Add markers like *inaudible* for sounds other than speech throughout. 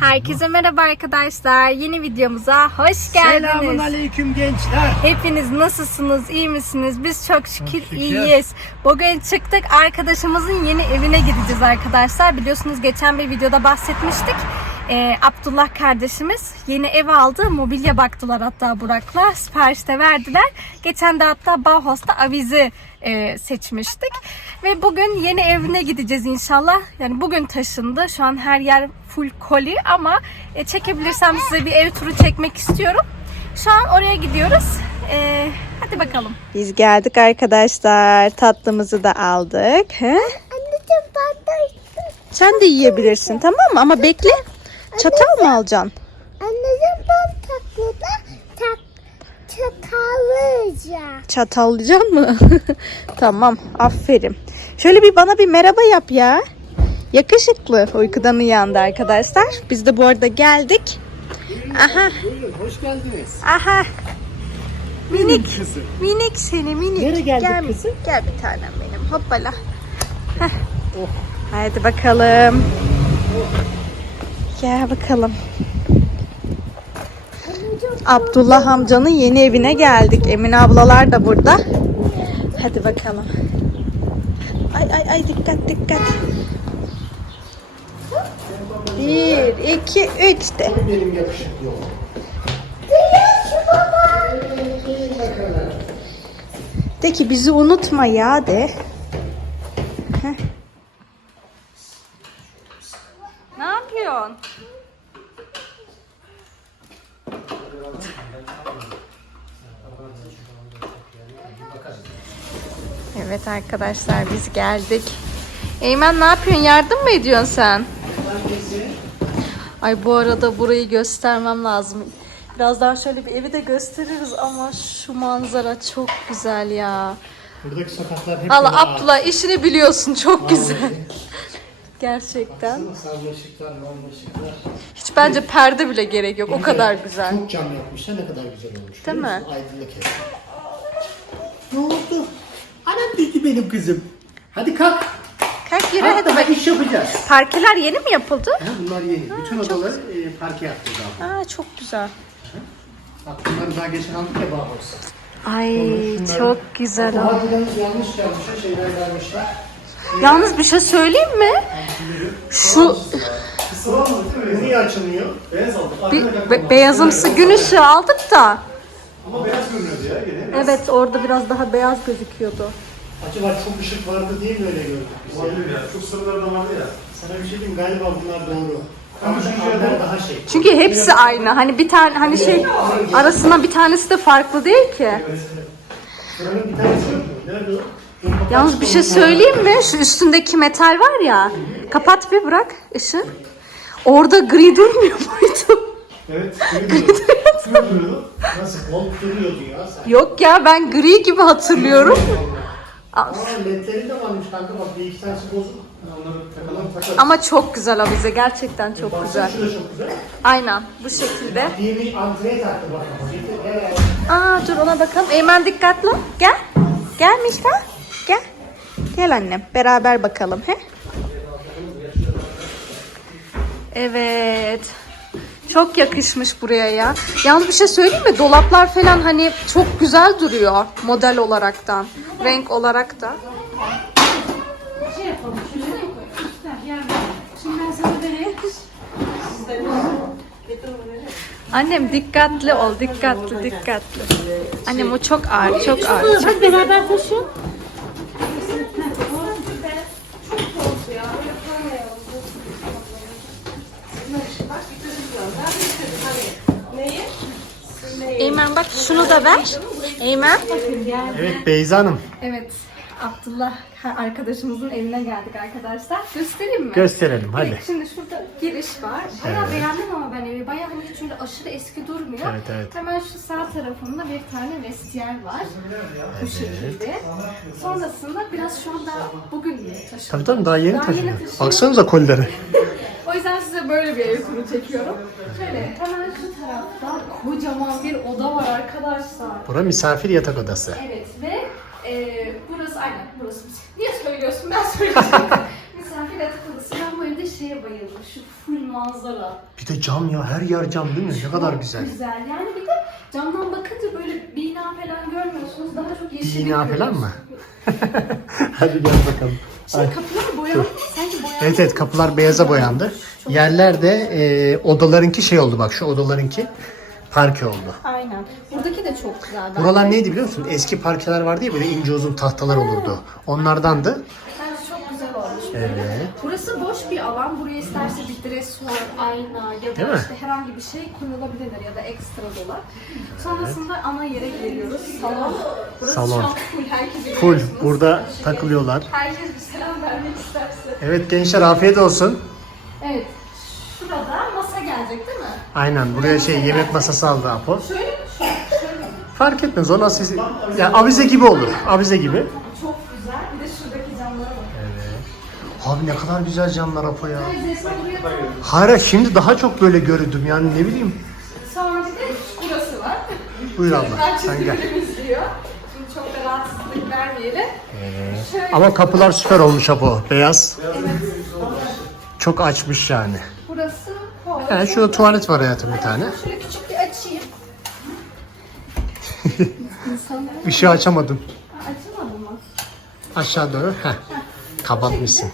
Herkese merhaba arkadaşlar. Yeni videomuza hoş geldiniz. Selamun aleyküm gençler. Hepiniz nasılsınız? iyi misiniz? Biz çok şükür, şükür. iyiyiz. Bugün çıktık. Arkadaşımızın yeni evine gideceğiz arkadaşlar. Biliyorsunuz geçen bir videoda bahsetmiştik. Ee, Abdullah kardeşimiz yeni ev aldı. Mobilya baktılar hatta Burak'la. Sipariş de verdiler. Geçen de hatta Bauhaus'ta avize e, seçmiştik. Ve bugün yeni evine gideceğiz inşallah. Yani bugün taşındı. Şu an her yer full koli ama e, çekebilirsem size bir ev turu çekmek istiyorum. Şu an oraya gidiyoruz. Ee, hadi bakalım. Biz geldik arkadaşlar. Tatlımızı da aldık. He? Anneciğim ben de Sen de yiyebilirsin tamam mı? Ama bekle. Çatal mı alacaksın? Anneciğim ben takıda tak çatallayacağım. Çatallayacak mı? *laughs* tamam. Aferin. Şöyle bir bana bir merhaba yap ya. Yakışıklı. Uykudan uyandı arkadaşlar. Biz de bu arada geldik. Aha. Buyurun hoş geldiniz. Aha. Minik. Kızım. Minik seni minik. Nereye geldik gel, kızım? Gel bir tanem benim. Hoppala. Heh. Haydi bakalım. Gel bakalım. Abdullah amcanın yeni evine geldik. Emine ablalar da burada. Hadi bakalım. Ay ay ay dikkat dikkat. Bir, iki, üç de. De ki bizi unutma ya de. Heh. Ne yapıyorsun? Evet arkadaşlar biz geldik. Eymen ne yapıyorsun? Yardım mı ediyorsun sen? Ay bu arada burayı göstermem lazım. Birazdan şöyle bir evi de gösteririz ama şu manzara çok güzel ya. Buradaki sokaklar hep ağaç. Abdullah işini biliyorsun çok güzel. Gerçekten. Sarmaşıklar. Hiç bence perde bile gerek yok. O kadar güzel. Çok cam yapmışlar ne kadar güzel olmuş. Değil mi? Aydınlık ev. Ne oldu? Anam dedi benim kızım. Hadi kalk. Kalk yürü hadi daha bak. iş yapacağız. Parkeler yeni mi yapıldı? Ha, bunlar yeni. Bütün odaları e, parke yaptık abi. Aa çok güzel. Bak bunları daha geçen aldık ya Bağbursa. Ay çok güzel. Bu harbiden yanlış yapmışlar, şeyler vermişler. Yalnız bir şey söyleyeyim mi? Şu niye açılmıyor? Beyaz aldık. bir be- beyazımsı gün ışığı aldık da. Ama beyaz görünüyordu ya gene. Evet orada biraz daha beyaz gözüküyordu. Acaba çok ışık vardı diye mi öyle gördük biz? Olabilir ya. Çok sıralarda vardı ya. Sana bir şey diyeyim galiba bunlar doğru. Ama şu daha şey. Çünkü hepsi aynı. Hani bir tane hani şey arasında bir tanesi de farklı değil ki. Sıranın bir tanesi yok mu? Nerede o? Yalnız bir şey söyleyeyim mi? Şu üstündeki metal var ya. Kapat bir bırak ışığı. Orada gri durmuyor muydu? Evet. *laughs* Duruyordu. Nasıl? Bol duruyordu ya. Yok ya ben gri gibi hatırlıyorum. Aa, ledleri de varmış kanka bak bir iki tanesi bozuk. Onları takalım takalım. Ama çok güzel avize gerçekten çok güzel. Şu da çok güzel. Aynen bu şekilde. Diğeri antreye taktı bak. Getir, gel ayağa. Aa dur ona bakalım. Eymen dikkatli. ol. Gel. Gel Mişka. Gel. Gel annem. Beraber bakalım. He? Evet. Çok yakışmış buraya ya. Yalnız bir şey söyleyeyim mi? Dolaplar falan hani çok güzel duruyor model olaraktan. Renk olarak da. Annem dikkatli ol, dikkatli, dikkatli. Annem o çok ağır, çok ağır. Çok beraber taşıyın. Eymen bak şunu da ver. Eymen. Evet Beyza Hanım. Evet. Abdullah arkadaşımızın evine geldik arkadaşlar. Göstereyim mi? Gösterelim hadi. Evet, şimdi şurada giriş var. Bayağı beğendim ama ben evi. Bayağı hani öyle aşırı eski durmuyor. Evet, evet. Hemen şu sağ tarafında bir tane vestiyer var. Bu şekilde. Sonrasında biraz şu anda bugün taşındım. Tabii tabii daha yeni Daha taşındı. yeni taşındım. Baksanıza kolları. *laughs* O yüzden size böyle bir ev turu çekiyorum. Şöyle hemen şu tarafta kocaman bir oda var arkadaşlar. Bura misafir yatak odası. Evet ve e, burası aynen burası. Niye söylüyorsun? Ben söyleyeceğim. *laughs* Misafir odası. Ben bu evde şeye bayıldım. Şu full manzara. Bir de cam ya her yer cam değil mi? Ne kadar güzel. Güzel. Yani bir de camdan bakınca böyle bina falan görmüyorsunuz. Daha çok yeşillik Bina falan mı? *laughs* Hadi gel bakalım. Şimdi kapılar boyandı. Sanki boyandı. Evet evet kapılar beyaza boyandı. Yerler de e, odalarınki şey oldu bak şu odalarınki parke oldu. Aynen. Buradaki de çok güzel. Buralar neydi biliyor musun? Eski parkeler vardı ya böyle ince uzun tahtalar olurdu. Onlardandı. Bence çok güzel olmuş. Evet. Burası boş bir alan. Buraya isterse bir dresör, ayna ya Değil da mi? işte herhangi bir şey koyulabilir ya da ekstra dolap. Sonrasında ana yere geliyoruz. Salon. Burası Salon. şu an full. Herkese Full biliyorsunuz. burada takılıyorlar. Herkes bir selam vermek isterse. Evet gençler afiyet olsun. Evet. Şurada masa gelecek değil mi? Aynen buraya şey yemek masası aldı Apo. Fark etmez o nasıl... Ya avize gibi olur. Avize gibi. Çok güzel. Bir de şuradaki camlara bak. Abi ne kadar güzel camlar Apo ya. Hayır şimdi daha çok böyle göründüm yani ne bileyim. Sonra bir de burası var. Buyur abla sen gel. Şimdi çok da rahatsızlık vermeyelim. Şöyle Ama kapılar süper olmuş Apo. Beyaz. Çok açmış yani. Yani şurada tuvalet var hayatım bir tane. Şöyle küçük bir açayım. *laughs* Işığı açamadım. açamadı mı? Aşağı doğru. Heh. Kapatmışsın.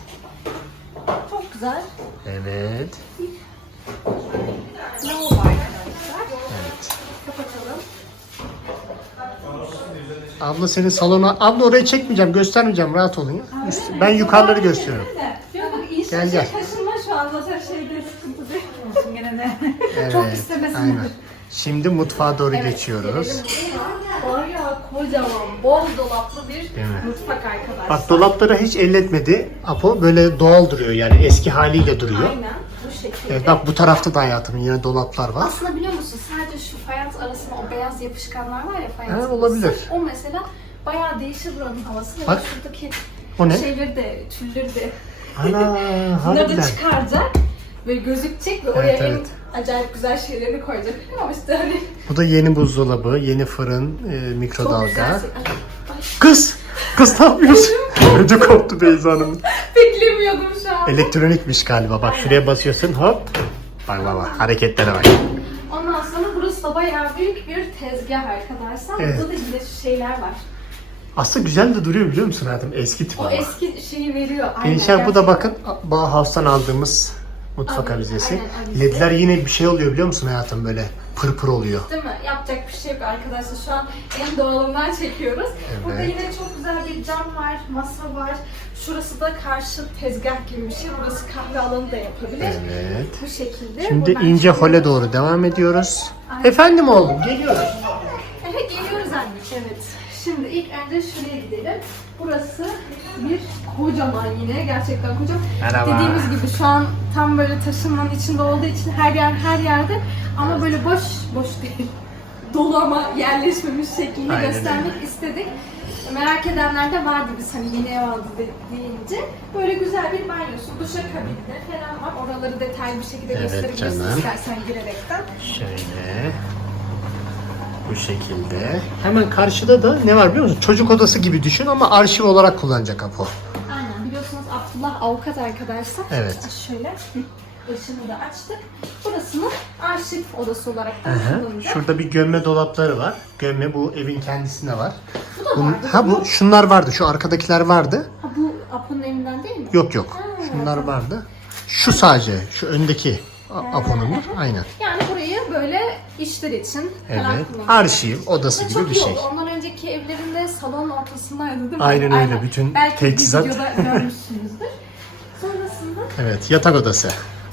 Çok güzel. Evet. Lavabo arkadaşlar. Evet. Kapatalım. Abla senin salona... Abla orayı çekmeyeceğim, göstermeyeceğim. Rahat olun ya. Üst- Ben yukarıları gösteriyorum. Gel, gel. taşınma şu an zaten şeyde sıkıntı değil. Olsun gene de. Evet. Çok istemesinler. Aynen. *laughs* Şimdi mutfağa doğru geçiyoruz. Bayağı kocaman, bol dolaplı bir mutfak arkadaşlar. Bak dolapları hiç elletmedi. Apo böyle doğal duruyor yani eski haliyle duruyor. Aynen bu şekilde. Evet bak bu tarafta da hayatım yine dolaplar var. Aslında biliyor musun sadece şu fayans arasında o beyaz yapışkanlar var ya fayans. Ha, olabilir. O mesela bayağı değişir buranın havası. Ve Bak. şuradaki O ne? şeyleri de, tülleri de. Ana *laughs* Bunları da çıkaracak ve gözükecek ve oraya Evet, evet. en acayip güzel şeylerini koyacak. Ama işte hani Bu da yeni buzdolabı, yeni fırın, e, çok mikrodalga. güzel. şey- Ay, ay, Kız! Kız ne yapıyorsun? Ödü koptu Beyza'nın. beklemiyordum şu an. Elektronikmiş galiba. Bak şuraya basıyorsun hop. Bak bak bak hareketlere bak. Ondan sonra burası da bayağı büyük bir tezgah arkadaşlar. Evet. Burada da yine şu şeyler var. Aslında güzel de duruyor biliyor musun hayatım? Eski tip O ama. eski şeyi veriyor. Aynen, Gençler bu da bakın Bauhaus'tan aldığımız mutfak Aynen, avizesi. aynen, avize. Ledler yine bir şey oluyor biliyor musun hayatım böyle pır pır oluyor. Değil mi? Yapacak bir şey yok arkadaşlar. Şu an en doğalından çekiyoruz. Burada Evet. yine çok güzel bir cam var, masa var. Şurası da karşı tezgah gibi bir şey. Burası kahve alanı da yapabilir. Evet. Bu şekilde. Şimdi Buradan ince çıkıyoruz. hole doğru devam ediyoruz. Efendim oğlum geliyoruz. Evet geliyoruz anne. Evet. Şimdi ilk önce şuraya gidelim. Burası bir kocaman yine gerçekten kocaman. Merhaba. Dediğimiz gibi şu an tam böyle taşınmanın içinde olduğu için her yer her yerde ama böyle boş boş değil. Dolu ama yerleşmemiş şeklinde Aynen göstermek istedik. Merak edenler de vardı biz hani yeni ev aldı de- deyince. Böyle güzel bir banyosu, duşakabinde falan var. Oraları detaylı bir şekilde Evet gösterebilirsin canım. istersen girerekten. Şöyle. Bu şekilde. Hemen karşıda da ne var biliyor musun? Çocuk odası gibi düşün ama arşiv olarak kullanacak Apo. Aynen biliyorsunuz Abdullah avukat arkadaşlar. Evet. Şöyle hı, ışığını da açtık. Burasını arşiv odası olarak da kullanacak. Şurada bir gömme dolapları var. Gömme bu evin kendisine var. Bu da Bunun, vardı. ha bu şunlar vardı. Şu arkadakiler vardı. Ha, bu Apo'nun evinden değil mi? Yok yok. Şunlar vardı. Şu sadece. Şu öndeki Apo'nun. Aynen. Yani burayı böyle işler için falan Evet. kullanacak. Arşiv odası gibi çok bir iyi şey. oldu. Ondan önceki evlerinde salon ortasındaydı değil mi? Aynen öyle. Bütün Belki teçhizat. bir videoda görmüşsünüzdür. Sonrasında *laughs* Evet. Yatak odası.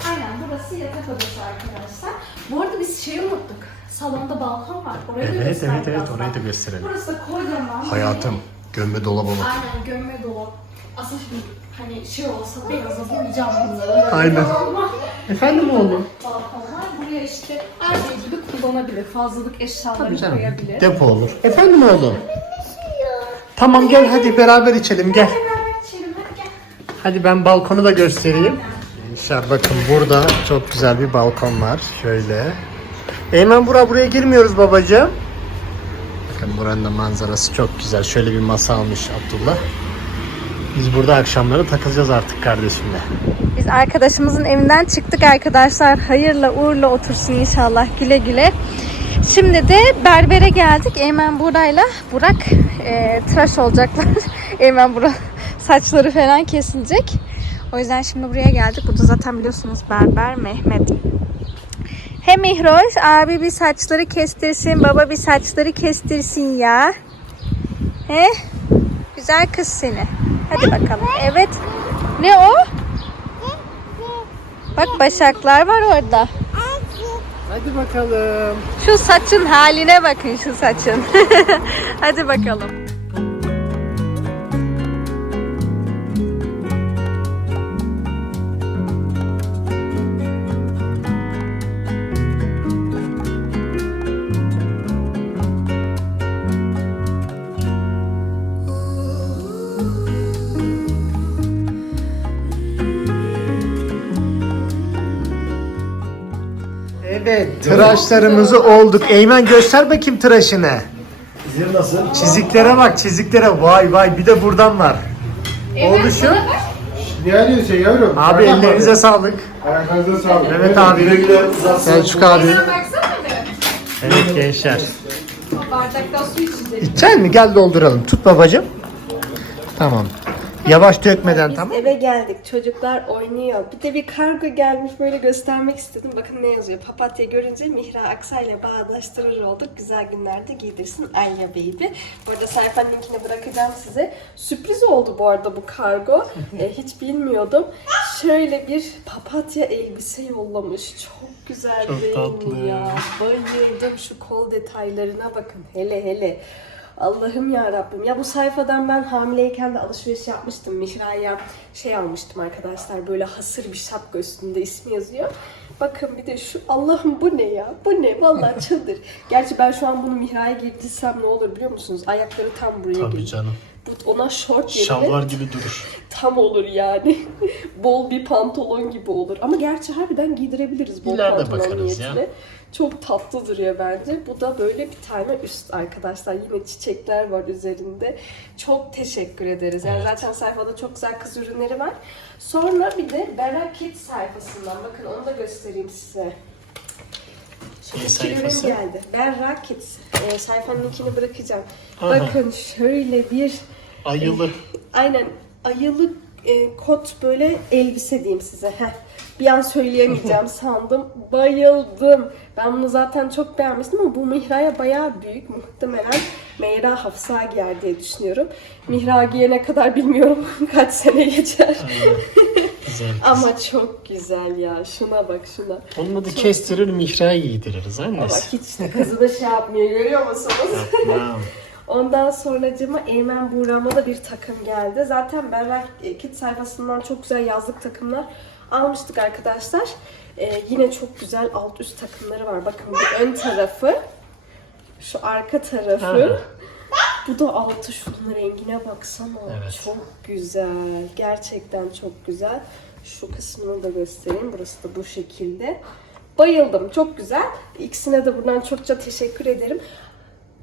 aynen burası yatak odası arkadaşlar. Bu arada biz şeyi unuttuk. Salonda balkon var. Orayı da Evet göster evet evet. birazdan. Orayı da gösterelim. Burası da kocaman. Hayatım. Gömme dolaba bak. Aynen gömme dolap. Aslında şimdi hani şey olsa beyaza boyayacağım bunları. Aynen. Efendim oğlum. balkon var. Buraya işte her şey gibi kullanabilir. Fazlalık eşyaları Canım, koyabilir. depo olur. Efendim oğlum. Tamam gel hadi beraber içelim gel. Beraber içelim hadi gel. Hadi ben balkonu da göstereyim. Gençler bakın burada çok güzel bir balkon var. Şöyle. Eymen bura buraya girmiyoruz babacığım. Bakın buranın da manzarası çok güzel. Şöyle bir masa almış Abdullah. Biz burada akşamları takılacağız artık kardeşimle. Biz arkadaşımızın evinden çıktık arkadaşlar. Hayırla uğurla otursun inşallah güle güle. Şimdi de berbere geldik. Eymen Buray'la Burak e, tıraş olacaklar. *laughs* Eymen Burak saçları falan kesilecek. O yüzden şimdi buraya geldik. Burada zaten biliyorsunuz berber Mehmet. He Mihroş abi bir saçları kestirsin. Baba bir saçları kestirsin ya. He? Güzel kız seni. Hadi bakalım. Evet. Ne o? Bak başaklar var orada. Hadi bakalım. Şu saçın haline bakın şu saçın. *laughs* Hadi bakalım. Evet tıraşlarımızı olduk. Eymen göster bakayım tıraşını. Sizin nasıl? Çiziklere bak çiziklere. Vay vay bir de buradan var. Oğluşum. Ne diyorsun yavrum? Abi Aynen ellerinize abi. sağlık. Ayaklarınıza sağlık. Mehmet abi. Güle güle. Selçuk abi. Evet gençler. İçecek mi? Gel dolduralım. Tut babacığım. Tamam. Yavaş dökmeden tamam. Eve geldik. Çocuklar oynuyor. Bir de bir kargo gelmiş. Böyle göstermek istedim. Bakın ne yazıyor. Papatya görünce Mihra Aksa ile bağdaştırır olduk. Güzel günlerde giydirsin Alya Baby. Bu arada sayfanın linkini bırakacağım size. Sürpriz oldu bu arada bu kargo. *laughs* E, hiç bilmiyordum. Şöyle bir papatya elbise yollamış. Çok güzel Çok değil mi tatlı. ya? Bayıldım şu kol detaylarına bakın. Hele hele. Allah'ım ya Rabbim. Ya bu sayfadan ben hamileyken de alışveriş yapmıştım. Mihra'ya şey almıştım arkadaşlar. Böyle hasır bir şapka üstünde ismi yazıyor. Bakın bir de şu Allah'ım bu ne ya? Bu ne? Vallahi *laughs* çıldır. Gerçi ben şu an bunu Mihra'ya girdirsem ne olur biliyor musunuz? Ayakları tam buraya Tabii geliyor. canım. Bu ona şort yerine Şalvar gibi durur. *laughs* tam olur yani. *laughs* bol bir pantolon gibi olur. Ama gerçi harbiden giydirebiliriz bol İleride pantolon bakarız ya. niyetine. Çok tatlı duruyor bence. Bu da böyle bir tane üst arkadaşlar. Yine çiçekler var üzerinde. Çok teşekkür ederiz. Yani zaten sayfada çok güzel kız ürünleri var. Sonra bir de Kids sayfasından. Bakın onu da göstereyim size. Ürün sayfası? geldi. Berra Kids. Ee, sayfanın linkini bırakacağım. Aha. Bakın şöyle bir Ayılı. Aynen ayılı e, kot böyle elbise diyeyim size. Heh. Bir an söyleyemeyeceğim *laughs* sandım. Bayıldım. Ben bunu zaten çok beğenmiştim ama bu Mihra'ya bayağı büyük. Muhtemelen Meyra Hafsa giyer diye düşünüyorum. Mihra giyene kadar bilmiyorum *laughs* kaç sene geçer. Güzel. *laughs* ama çok güzel ya. Şuna bak şuna. Onun adı kestirir mihrayı giydiririz Bak annesi. hiç de kızı da şey yapmıyor görüyor musunuz? Tamam. Ondan sonracıma Eymen Buğra'ma da bir takım geldi. Zaten Berrak e, Kit sayfasından çok güzel yazlık takımlar almıştık arkadaşlar. Ee, yine çok güzel alt üst takımları var. Bakın bu ön tarafı, şu arka tarafı. Aha. Bu da altı şunun rengine baksana. Evet. Çok güzel. Gerçekten çok güzel. Şu kısmını da göstereyim. Burası da bu şekilde. Bayıldım. Çok güzel. İkisine de buradan çokça teşekkür ederim.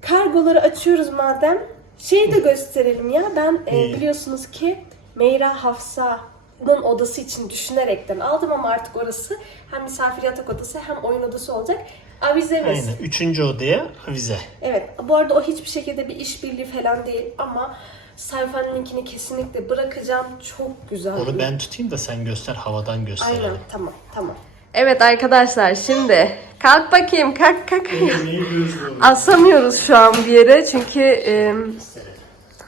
Kargoları açıyoruz madem. Şeyi de gösterelim ya. Ben e, biliyorsunuz ki Meyra Hafsa'nın odası için düşünerekten aldım ama artık orası hem misafir yatak odası hem oyun odası olacak. Avizemiz. Aynen. Üçüncü odaya avize. Evet. Bu arada o hiçbir şekilde bir işbirliği falan değil ama sayfanın linkini kesinlikle bırakacağım. Çok güzel. Onu ben tutayım da sen göster havadan gösterelim. Aynen. Tamam. Tamam. Evet arkadaşlar şimdi kalk bakayım kalk kalk. Asamıyoruz şu an bir yere çünkü e,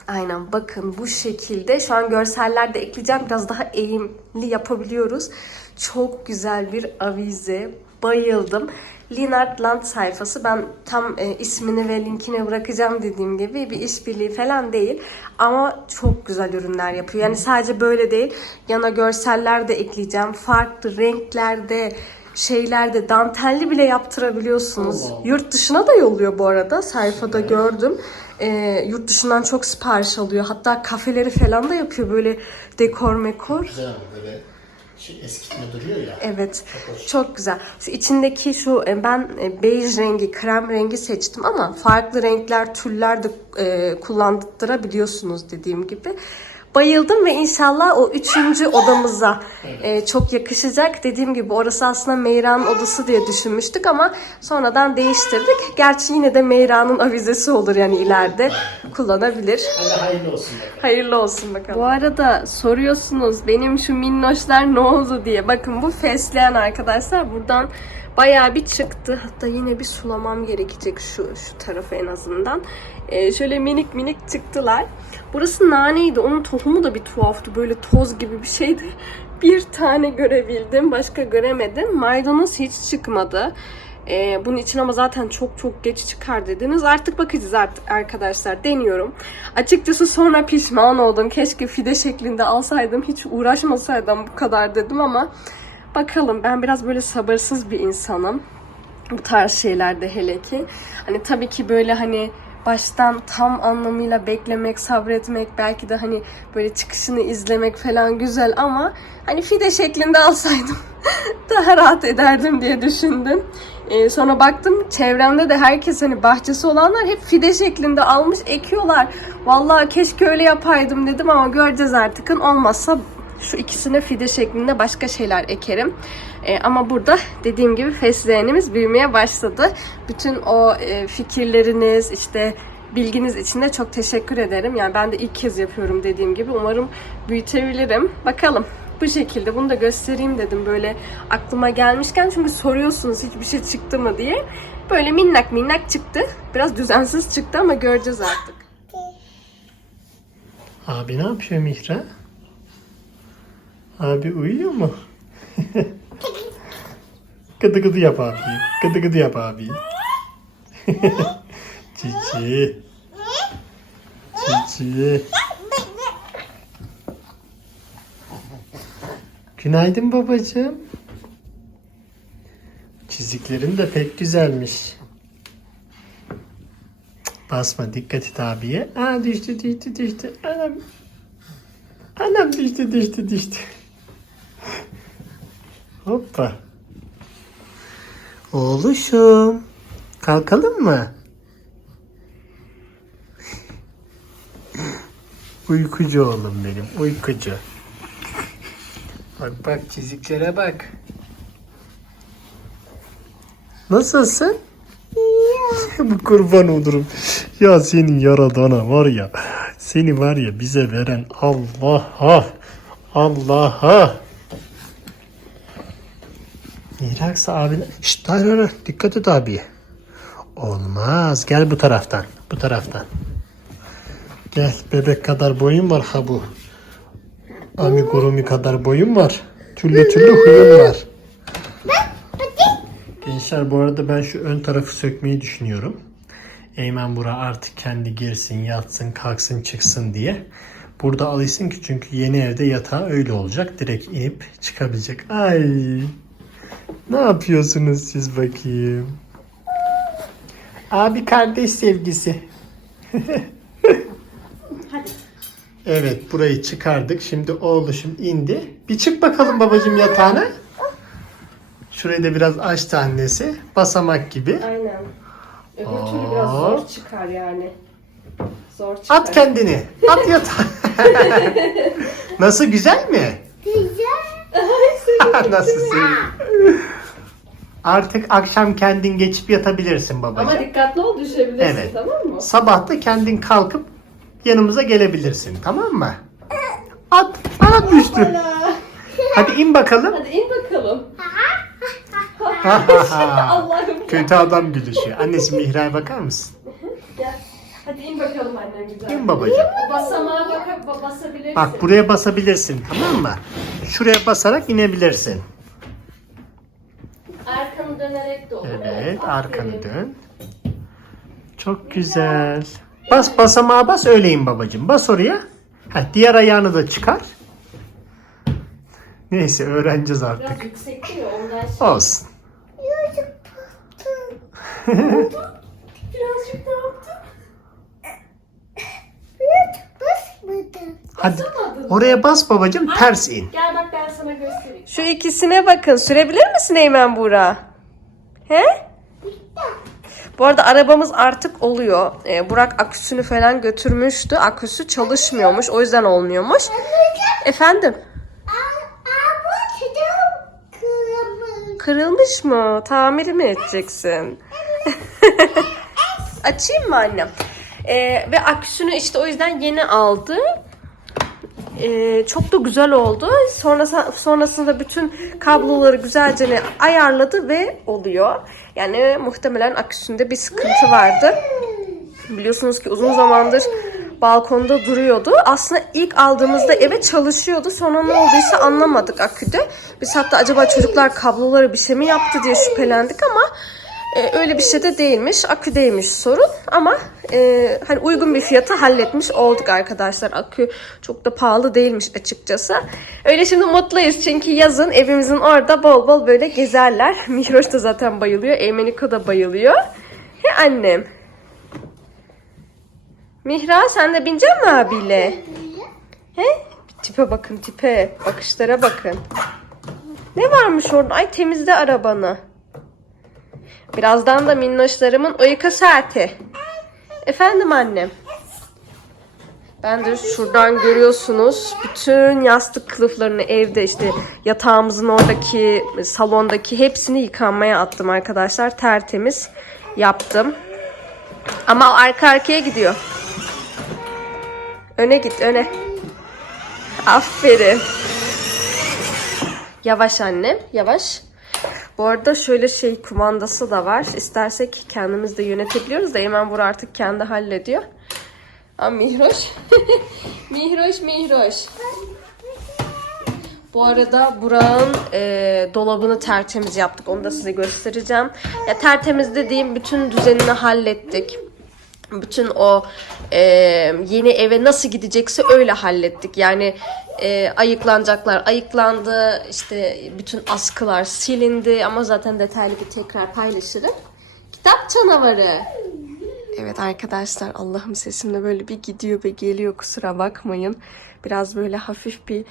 aynen bakın bu şekilde şu an görseller de ekleyeceğim biraz daha eğimli yapabiliyoruz. Çok güzel bir avize bayıldım. Linart Land sayfası ben tam e, ismini ve linkini bırakacağım dediğim gibi bir işbirliği falan değil ama çok güzel ürünler yapıyor. Yani sadece böyle değil yana görseller de ekleyeceğim farklı renklerde şeylerde dantelli bile yaptırabiliyorsunuz. Yurt dışına da yolluyor bu arada. Sayfada gördüm. Ee, yurt dışından çok sipariş alıyor. Hatta kafeleri falan da yapıyor böyle dekor mekor. Güzel böyle şey eskitme duruyor ya. Evet. Çok güzel. İçindeki şu e, ben e, bej rengi, krem rengi seçtim ama farklı renkler, tüller de e, kullandırabiliyorsunuz dediğim gibi. Bayıldım ve inşallah o üçüncü odamıza e, çok yakışacak. Dediğim gibi orası aslında Meyra'nın odası diye düşünmüştük ama sonradan değiştirdik. Gerçi yine de Meyra'nın avizesi olur yani ileride kullanabilir. Hadi hayırlı olsun bakalım. Hayırlı olsun bakalım. Bu arada soruyorsunuz benim şu minnoşlar ne oldu diye. Bakın bu fesleğen arkadaşlar buradan bayağı bir çıktı. Hatta yine bir sulamam gerekecek şu şu tarafı en azından. Ee, şöyle minik minik çıktılar. Burası naneydi. Onun tohumu da bir tuhaftı. Böyle toz gibi bir şeydi. *laughs* Bir tane görebildim. Başka göremedim. Maydanoz hiç çıkmadı. Ee, bunun için ama zaten çok çok geç çıkar dediniz. Artık bakacağız artık arkadaşlar. Deniyorum. Açıkçası sonra pişman oldum. Keşke fide şeklinde alsaydım. Hiç uğraşmasaydım bu kadar dedim ama bakalım. Ben biraz böyle sabırsız bir insanım. Bu tarz şeylerde hele ki. Hani tabii ki böyle hani baştan tam anlamıyla beklemek, sabretmek, belki de hani böyle çıkışını izlemek falan güzel ama hani fide şeklinde alsaydım *laughs* daha rahat ederdim diye düşündüm. Ee, sonra baktım çevremde de herkes hani bahçesi olanlar hep fide şeklinde almış ekiyorlar. Vallahi keşke öyle yapaydım dedim ama göreceğiz artık. Olmazsa şu ikisine fide şeklinde başka şeyler ekerim. Ee, ama burada dediğim gibi fesleğenimiz büyümeye başladı. Bütün o e, fikirleriniz işte bilginiz için de çok teşekkür ederim. Yani ben de ilk kez yapıyorum dediğim gibi. Umarım büyütebilirim. Bakalım. Bu şekilde bunu da göstereyim dedim böyle aklıma gelmişken çünkü soruyorsunuz hiçbir şey çıktı mı diye. Böyle minnak minnak çıktı. Biraz düzensiz çıktı ama göreceğiz artık. Abi ne yapıyor Mihra? Abi uyuyor mu? *laughs* gıdı gıdı yap abi. Gıdı gıdı yap abi. *laughs* Cici. Cici. Günaydın babacığım. Çiziklerin de pek güzelmiş. Basma dikkat et abiye. Aa düştü düştü düştü. Anam. Anam düştü düştü düştü. Hoppa. Oğluşum. Kalkalım mı? Uykucu oğlum benim. Uykucu. Bak bak çiziklere bak. Nasılsın? *laughs* Bu kurban olurum. Ya senin yaradana var ya. Seni var ya bize veren Allah'a. Allah'a. Mirax abine. Şşt hayır hayır. Dikkat et abiye. Olmaz. Gel bu taraftan. Bu taraftan. Gel. Bebek kadar boyun var ha bu. Amigurumi kadar boyun var. Türlü türlü huyun var. Gençler bu arada ben şu ön tarafı sökmeyi düşünüyorum. Eymen bura artık kendi girsin, yatsın, kalksın, çıksın diye. Burada alışsın ki çünkü yeni evde yatağı öyle olacak. Direkt inip çıkabilecek. Ay. Ne yapıyorsunuz siz bakayım? Abi kardeş sevgisi. evet burayı çıkardık. Şimdi oğluşum indi. Bir çık bakalım babacığım yatağına. Şurayı da biraz açtı annesi. Basamak gibi. Aynen. Öbür türlü biraz Hop. zor çıkar yani. Zor çıkar. At kendini. At yatağa. *laughs* Nasıl güzel mi? *laughs* Nasıl seveyim? Artık akşam kendin geçip yatabilirsin babacığım. Ama dikkatli ol düşebilirsin Evet. tamam mı? Sabah da kendin kalkıp yanımıza gelebilirsin. Tamam mı? At. At düştü. *laughs* Hadi in bakalım. Hadi in bakalım. *laughs* Allah'ım. Kötü adam gülüşü. Annesi Mihra'ya bakar mısın? Gel. Hadi in bakalım annem güzel. İn babacığım. Basamağa bakıp ba- basabilirsin. Bak buraya basabilirsin tamam mı? Şuraya basarak inebilirsin. Arkanı dönerek de olur. Evet arkanı dön. Çok güzel. Bas basamağa bas öyle in babacığım. Bas oraya. Ha, diğer ayağını da çıkar. Neyse öğreneceğiz artık. Biraz yüksek değil mi? Ondan şey. Olsun. Birazcık ne yaptın? *laughs* Basmadım. Hadi oraya bas babacığım ters in. Gel bak ben sana göstereyim. Şu ikisine bakın. Sürebilir misin Eymen Buğra? He? Bu arada arabamız artık oluyor. Ee, Burak aküsünü falan götürmüştü. Aküsü çalışmıyormuş. O yüzden olmuyormuş. Efendim? Kırılmış mı? Tamir mi edeceksin? *laughs* Açayım mı annem? Ee, ve aküsünü işte o yüzden yeni aldı. Ee, çok da güzel oldu. Sonrası, sonrasında bütün kabloları güzelce ayarladı ve oluyor. Yani muhtemelen aküsünde bir sıkıntı vardı. Biliyorsunuz ki uzun zamandır balkonda duruyordu. Aslında ilk aldığımızda eve çalışıyordu. Sonra ne olduysa anlamadık aküde. Biz hatta acaba çocuklar kabloları bir şey mi yaptı diye şüphelendik ama e, öyle bir şey de değilmiş. Aküdeymiş sorun ama e, hani uygun bir fiyata halletmiş olduk arkadaşlar. Akü çok da pahalı değilmiş açıkçası. Öyle şimdi mutluyuz çünkü yazın evimizin orada bol bol böyle gezerler. *laughs* Mihroş da zaten bayılıyor. Eymeniko da bayılıyor. He annem. Mihra sen de binecek mi abiyle? He? Tipe bakın tipe. Bakışlara bakın. Ne varmış orada? Ay temizle arabanı. Birazdan da minnoşlarımın uyku saati. Efendim annem. Ben de şuradan görüyorsunuz bütün yastık kılıflarını evde işte yatağımızın oradaki salondaki hepsini yıkanmaya attım arkadaşlar. Tertemiz yaptım. Ama arka arkaya gidiyor. Öne git öne. Aferin. Yavaş annem yavaş. Bu arada şöyle şey kumandası da var. İstersek kendimiz de yönetebiliyoruz da Eymen Bur artık kendi hallediyor. Aa Mihroş. *laughs* Mihroş Mihroş. Bu arada Burak'ın e, dolabını tertemiz yaptık. Onu da size göstereceğim. Ya tertemiz dediğim bütün düzenini hallettik. Bütün o e, yeni eve nasıl gidecekse öyle hallettik. Yani e, ayıklanacaklar ayıklandı. İşte bütün askılar silindi. Ama zaten detaylı bir tekrar paylaşırım. Kitap canavarı. Evet arkadaşlar Allah'ım sesimde böyle bir gidiyor ve geliyor kusura bakmayın. Biraz böyle hafif bir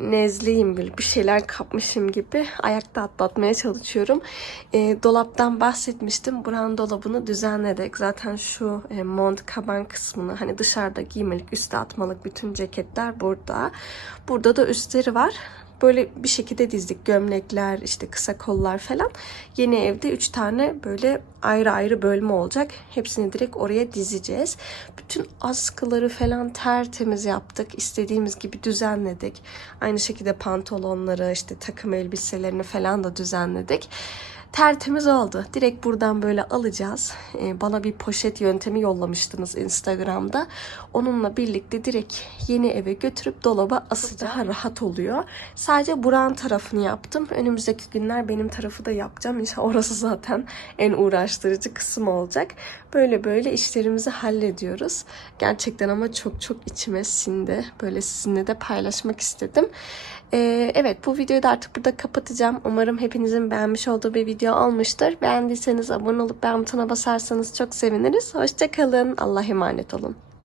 nezleyim böyle bir şeyler kapmışım gibi ayakta atlatmaya çalışıyorum. E, dolaptan bahsetmiştim. Buranın dolabını düzenledik. Zaten şu e, mont kaban kısmını hani dışarıda giymelik üste atmalık bütün ceketler burada. Burada da üstleri var. Böyle bir şekilde dizdik. Gömlekler, işte kısa kollar falan. Yeni evde 3 tane böyle ayrı ayrı bölme olacak. Hepsini direkt oraya dizeceğiz. Bütün askıları falan tertemiz yaptık. İstediğimiz gibi düzenledik. Aynı şekilde pantolonları, işte takım elbiselerini falan da düzenledik. Tertemiz oldu. Direkt buradan böyle alacağız. Ee, bana bir poşet yöntemi yollamıştınız Instagram'da. Onunla birlikte direkt yeni eve götürüp dolaba asacağız. Daha rahat oluyor. Sadece Buran tarafını yaptım. Önümüzdeki günler benim tarafı da yapacağım. İnşallah *laughs* orası zaten en uğraştırıcı kısım olacak. Böyle böyle işlerimizi hallediyoruz. Gerçekten ama çok çok içime sindi. Böyle sizinle de paylaşmak istedim. Ee, evet bu videoyu da artık burada kapatacağım. Umarım hepinizin beğenmiş olduğu bir video olmuştur. Beğendiyseniz abone olup beğen butonuna basarsanız çok seviniriz. Hoşçakalın. Allah'a emanet olun.